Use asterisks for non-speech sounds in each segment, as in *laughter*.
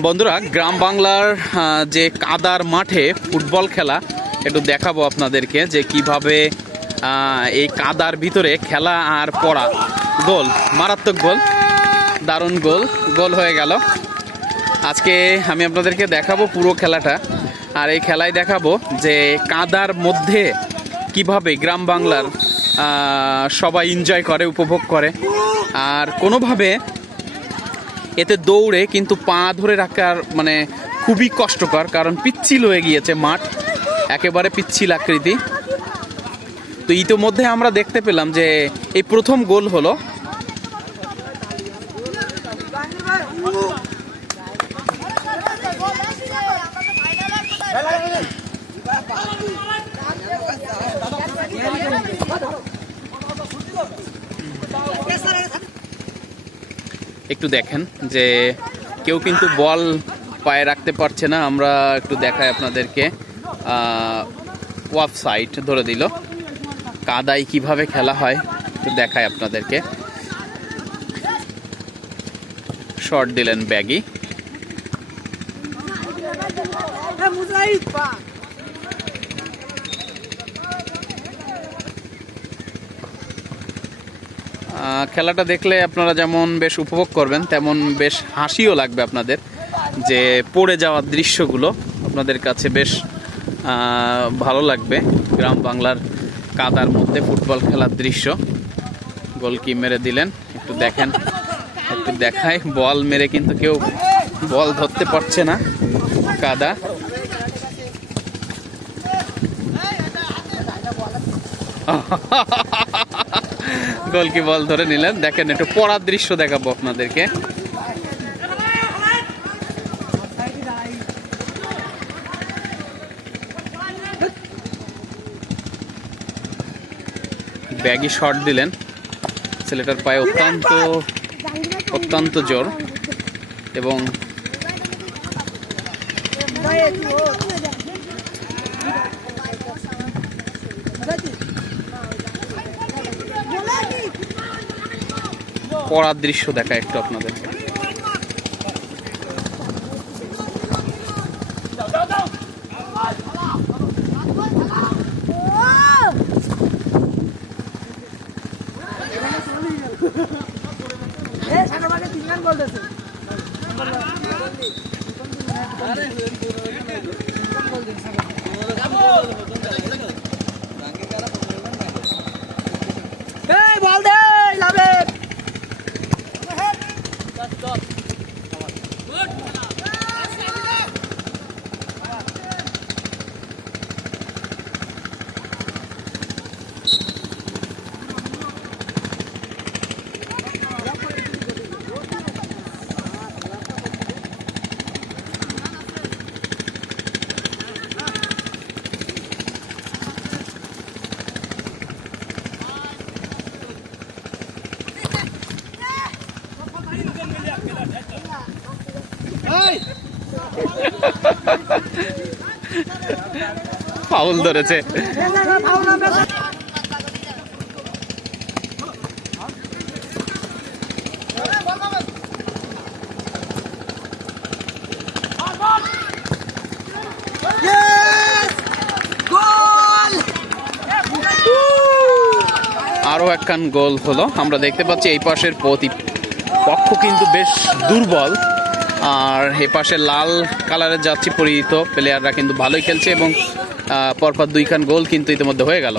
বন্ধুরা, গ্রাম বাংলার যে কাদার মাঠে ফুটবল খেলা, একটু দেখাবো আপনাদেরকে যে কীভাবে এই কাদার ভিতরে খেলা আর পড়া। গোল, মারাত্মক গোল, দারুণ গোল গোল হয়ে গেল। আজকে আমি আপনাদেরকে দেখাবো পুরো খেলাটা, আর এই খেলায় দেখাবো যে কাদার মধ্যে কীভাবে গ্রাম বাংলার সবাই এনজয় করে, উপভোগ করে। আর কোনোভাবে এতে দৌড়ে কিন্তু পা ধরে রাখার মানে খুবই কষ্টকর, কারণ পিচ্ছিল হয়ে গিয়েছে মাঠ, একেবারে পিচ্ছিল আকৃতি। তো ইতোমধ্যে আমরা দেখতে পেলাম যে এই প্রথম গোল হলো। একটু দেখেন যে কেউ কিন্তু বল পায়ে রাখতে পারছে না। আমরা একটু দেখাই আপনাদেরকে। ওয়াফ সাইড ধরে দিল। কাদায় কীভাবে খেলা হয় একটু দেখাই আপনাদেরকে। শর্ট দিলেন ব্যাগি। খেলাটা দেখলে আপনারা যেমন বেশ উপভোগ করবেন, তেমন বেশ হাসিও লাগবে আপনাদের যে পড়ে যাওয়ার দৃশ্যগুলো আপনাদের কাছে বেশ ভালো লাগবে। গ্রাম বাংলার কাদার মধ্যে ফুটবল খেলার দৃশ্য। গোল কি মেরে দিলেন? একটু দেখেন। একটু দেখায় বল মেরে কিন্তু কেউ বল ধরতে পারছে না। কাদা। *laughs* গোল কি বল ধরে নিলেন। দেখেন, একটু পড়ার দৃশ্য দেখাবো আপনাদেরকে। ব্যাগি শট দিলেন। ছেলেটার পায়ে অত্যন্ত অত্যন্ত জোর। এবং পড়ার দৃশ্য দেখা একটু আপনাদের বল দে। ফাউল ধরেছে। আরও একখান গোল হলো। আমরা দেখতে পাচ্ছি এই পাশের প্রতি পক্ষ কিন্তু বেশ দুর্বল। আর এ পাশে লাল কালারের যাচ্ছি পরিহিত প্লেয়াররা কিন্তু ভালোই খেলছে এবং পরপর দুইখান গোল কিন্তু ইতিমধ্যে হয়ে গেল।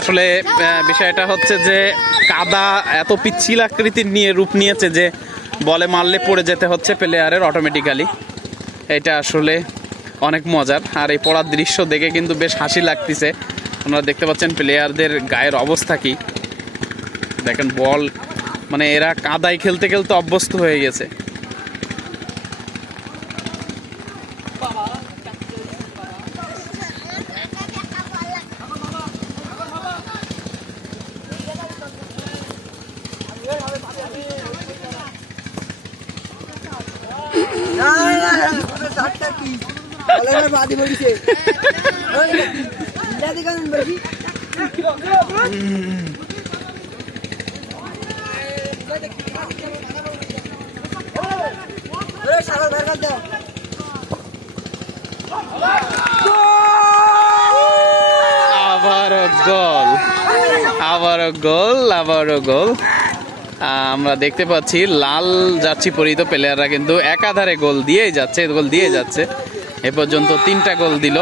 আসলে বিষয়টা হচ্ছে যে কাদা এত পিচ্ছিল আকৃতির নিয়ে রূপ নিয়েছে যে বলে মারলে পড়ে যেতে হচ্ছে প্লেয়ারের অটোমেটিক্যালি এটা আসলে অনেক মজার। আর এই পড়ার দৃশ্য দেখে কিন্তু বেশ হাসি লাগতেছে। আপনারা দেখতে পাচ্ছেন প্লেয়ারদের গায়ের অবস্থা কি। দেখেন বল মানে এরা কাদায় খেলতে খেলতে অভ্যস্ত হয়ে গেছে। বাদি বলিছে। দাদি কান বলি দাও আবারও গোল। আবারও গোল গোল। আমরা দেখতে পাচ্ছি, লাল জার্সি পরিহিত প্লেয়াররা কিন্তু একাধারে গোল দিয়েই যাচ্ছে, গোল দিয়ে যাচ্ছে। এ পর্যন্ত তিনটা গোল দিল।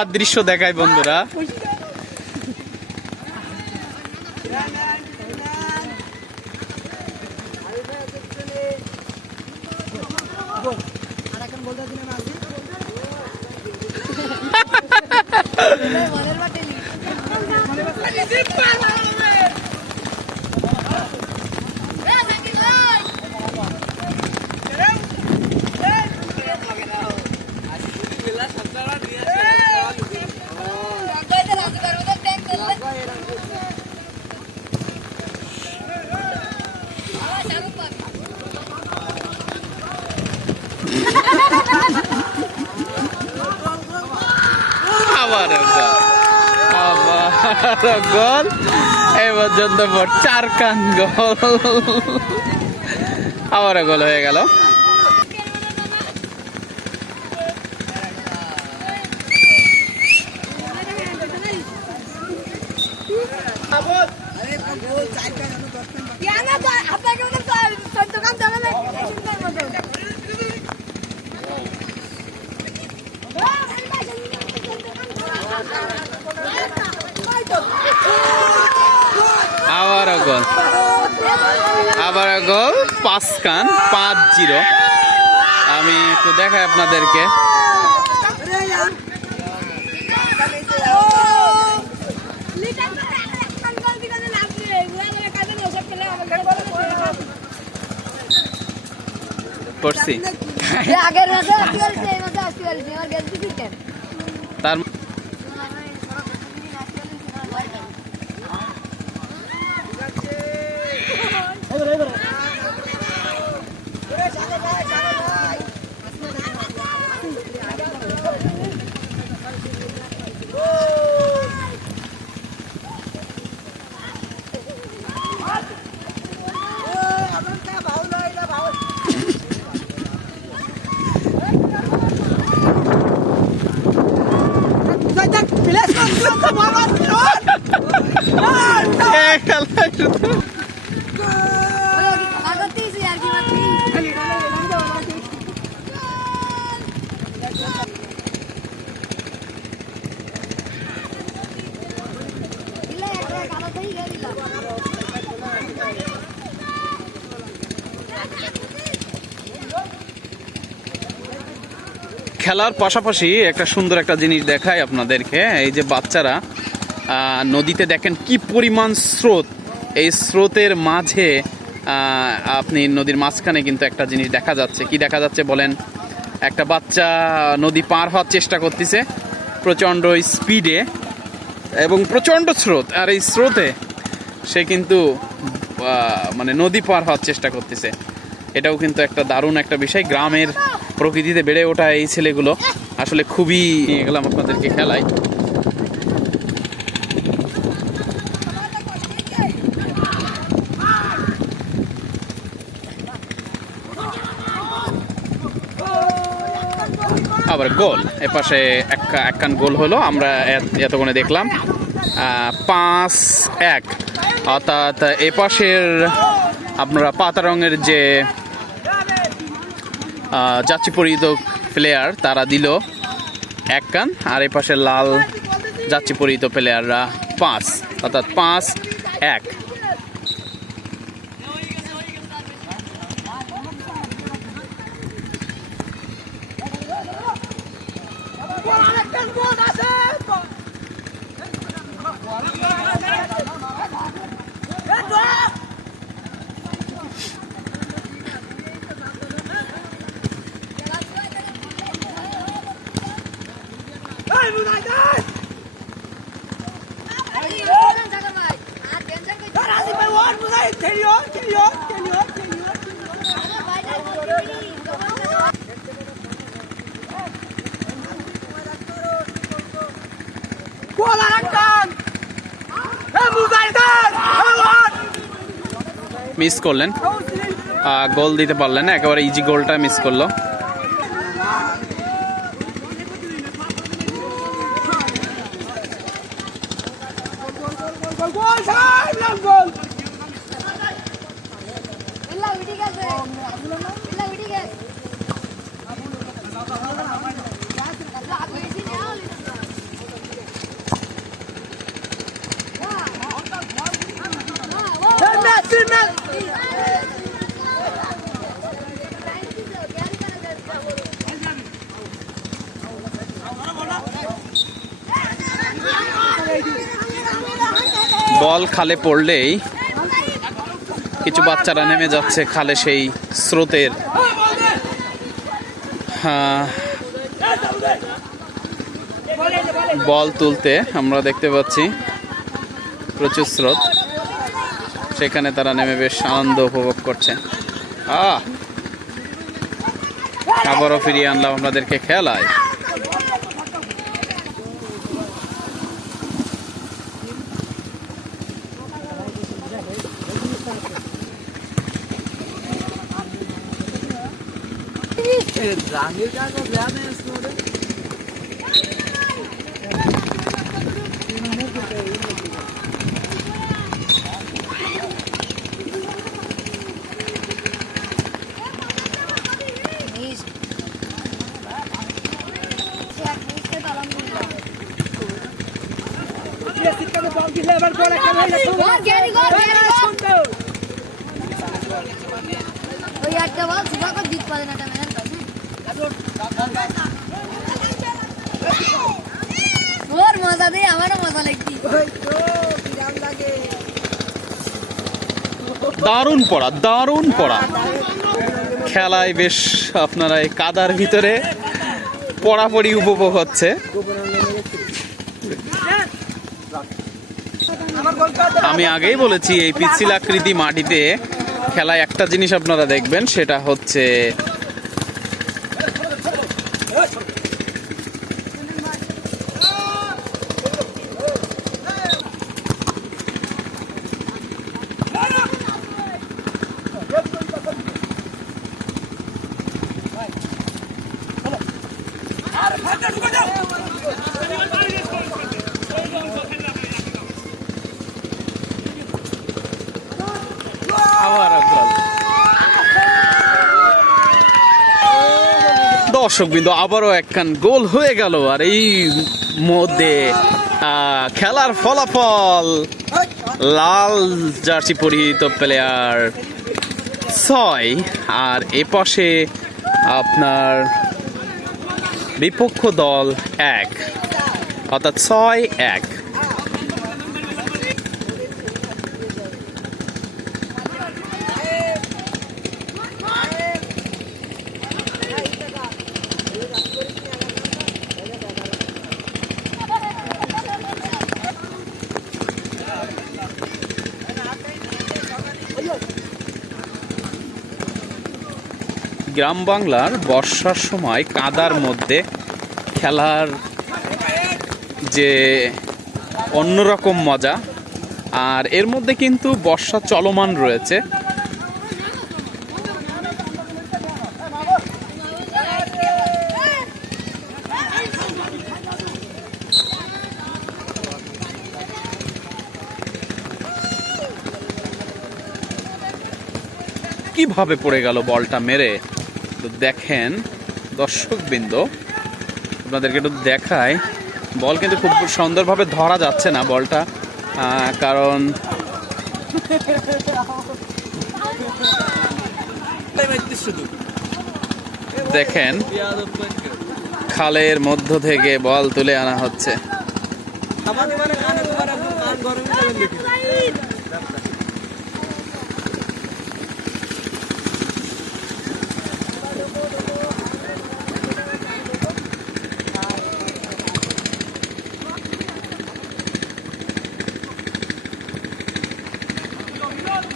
পড়ার দৃশ্য দেখায় বন্ধুরা। *laughs* মনের বাটেলি আবারও গোল আবারও গোল। এ পর্যন্ত চার কান গোল। আবার গোল হয়ে গেল। আপনাকে মনে চোদ্দ কাম যাবে না সুন্দর মতো আবারও গোল। আবারও গোল পাঁচ কান পাঁচ জিরো। আমি একটু দেখাই আপনাদেরকে। করছি। আগের মাসে আসতে পারছে এই মাসে আসতে পারছে আমার গেল দিতে তার খেলার পাশাপাশি একটা সুন্দর একটা জিনিস দেখায় আপনাদেরকে। এই যে বাচ্চারা নদীতে দেখেন কি পরিমাণ স্রোত। এই স্রোতের মাঝে আপনি নদীর মাঝখানে কিন্তু একটা জিনিস দেখা যাচ্ছে। কি দেখা যাচ্ছে বলেন? একটা বাচ্চা নদী পার হওয়ার চেষ্টা করতেছে প্রচণ্ড স্পিডে এবং প্রচণ্ড স্রোত। আর এই স্রোতে সে কিন্তু মানে নদী পার হওয়ার চেষ্টা করতেছে। এটাও কিন্তু একটা দারুণ একটা বিষয়। গ্রামের প্রকৃতিতে বেড়ে ওঠা এই ছেলেগুলো আসলে খুবই নিয়ে গেলাম আপনাদেরকে খেলায়। আবার গোল। এপাশে এক- একখান গোল হলো, আমরা এত- এতক্ষণে দেখলাম। পাঁচ এক। অর্থাৎ এপাশের আপনারা পাতা রঙের যে যাত্রী পরিহিত প্লেয়ার তারা দিল এক কান, আর এপাশে লাল যাত্রী পরিহিত প্লেয়াররা পাঁচ, অর্থাৎ পাঁচ, এক। মিস করলেন। গোল দিতে পারলেন একেবারে ইজি গোলটা মিস করল। বল খালে পড়লেই কিছু বাচ্চারা নেমে যাচ্ছে খালে সেই স্রোতের। আহ, বল তুলতে আমরা দেখতে পাচ্ছি প্রচুর স্রোত। সেখানে তারা নেমে বেশ আনন্দ উপভোগ করছে। আহ! আবারও ফিরিয়ে আনলাম আপনাদেরকে খেলায়। রাঙের ওর মজা দিয়ে আমারও মজা দারুণ পড়া দারুণ পড়া। খেলায় বেশ আপনারা এই কাদার ভিতরে পড়াপড়ি উপভোগ হচ্ছে আমার গোল করে দে। আমি আগেই বলেছি এই পিচ্ছিল আকৃতি মাটিতে খেলায় একটা জিনিস আপনারা দেখবেন সেটা হচ্ছে আবার এক গোল। দর্শক বিন্দু আবারও একখান গোল হয়ে গেল আর এই মধ্যে খেলার ফলাফল, লাল জার্সি পরিহিত প্লেয়ার ছয়। আর এ পাশে আপনার বিপক্ষ দল এক, অর্থাৎ ছয় এক। গ্রাম বাংলার বর্ষার সময় কাদার মধ্যে খেলার যে অন্যরকম মজা, আর এর মধ্যে কিন্তু বর্ষা চলমান রয়েছে। কীভাবে পড়ে গেল বলটা মেরে? তো দেখেন, দর্শকবৃন্দ, আপনাদেরকে একটু দেখাই। বল কিন্তু খুব সুন্দরভাবে ধরা যাচ্ছে না বলটা কারণ দেখেন, খালের মধ্য থেকে বল তুলে আনা হচ্ছে আমাদের মানে কানে তোমার একদম কান গরম হয়ে যাবে দেখি।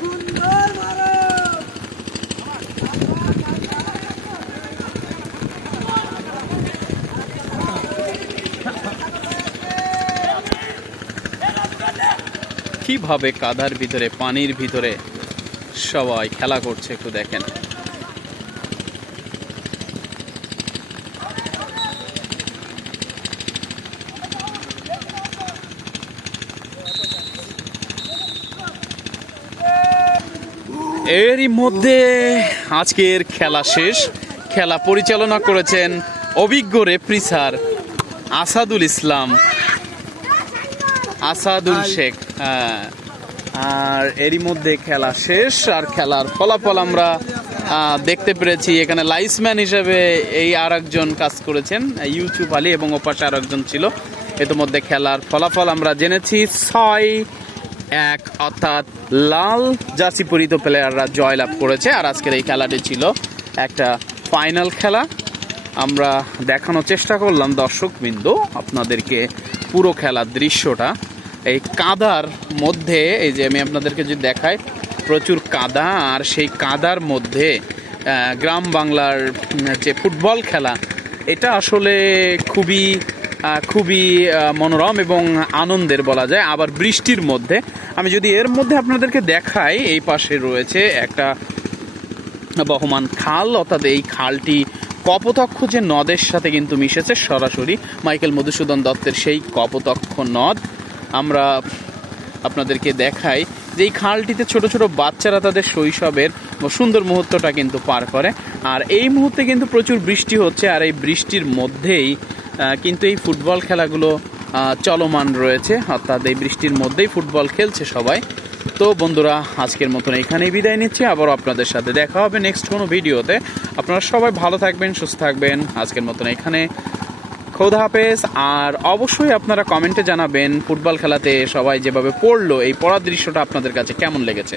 সুন্দর মারো কীভাবে কাদার ভিতরে, পানির ভিতরে সবাই খেলা করছে একটু দেখেন। এরই মধ্যে আজকের খেলা শেষ। খেলা পরিচালনা করেছেন অভিজ্ঞ রেফরি স্যার আসাদুল ইসলাম। আসাদুল শেখ। হ্যাঁ। আর এরই মধ্যে খেলা শেষ, আর খেলার ফলাফল আমরা দেখতে পেরেছি। এখানে লাইসম্যান হিসেবে এই আর একজন কাজ করেছেন ইউটিউব আলী এবং ওপাশে আর একজন ছিল। ইতিমধ্যে খেলার ফলাফল আমরা জেনেছি ছয় এক, অর্থাৎ লাল জার্সি পরিত প্লেয়াররা জয়লাভ করেছে। আর আজকের এই খেলাটি ছিল একটা ফাইনাল খেলা। আমরা দেখানোর চেষ্টা করলাম দর্শকবৃন্দ, আপনাদেরকে পুরো খেলার দৃশ্যটা। এই কাদার মধ্যে, এই যে আমি আপনাদেরকে যদি দেখাই, প্রচুর কাদা, আর সেই কাদার মধ্যে গ্রাম বাংলার যে ফুটবল খেলা, এটা আসলে খুবই খুবই মনোরম এবং আনন্দের বলা যায়। আবার বৃষ্টির মধ্যে, আমি যদি এর মধ্যে আপনাদেরকে দেখাই, এই পাশে রয়েছে একটা বহমান খাল, অর্থাৎ এই খালটি কপোতক্ষ যে নদের সাথে কিন্তু মিশেছে সরাসরি, মাইকেল মধুসূদন দত্তের সেই কপোতক্ষ নদ। আমরা আপনাদেরকে দেখাই যে এই খালটিতে ছোট ছোট বাচ্চারা তাদের শৈশবের সুন্দর মুহূর্তটা কিন্তু পার করে। আর এই মুহূর্তে কিন্তু প্রচুর বৃষ্টি হচ্ছে, আর এই বৃষ্টির মধ্যেই কিন্তু এই ফুটবল খেলাগুলো চলমান রয়েছে। অর্থাৎ এই বৃষ্টির মধ্যেই ফুটবল খেলছে সবাই। তো বন্ধুরা, আজকের মতন এখানেই বিদায় নিচ্ছি। আবারও আপনাদের সাথে দেখা হবে নেক্সট কোনো ভিডিওতে। আপনারা সবাই ভালো থাকবেন, সুস্থ থাকবেন। আজকের মতন এখানে খোদা হাফেজ। আর অবশ্যই আপনারা কমেন্টে জানাবেন, ফুটবল খেলাতে সবাই যেভাবে পড়ল, এই পড়ার দৃশ্যটা আপনাদের কাছে কেমন লেগেছে?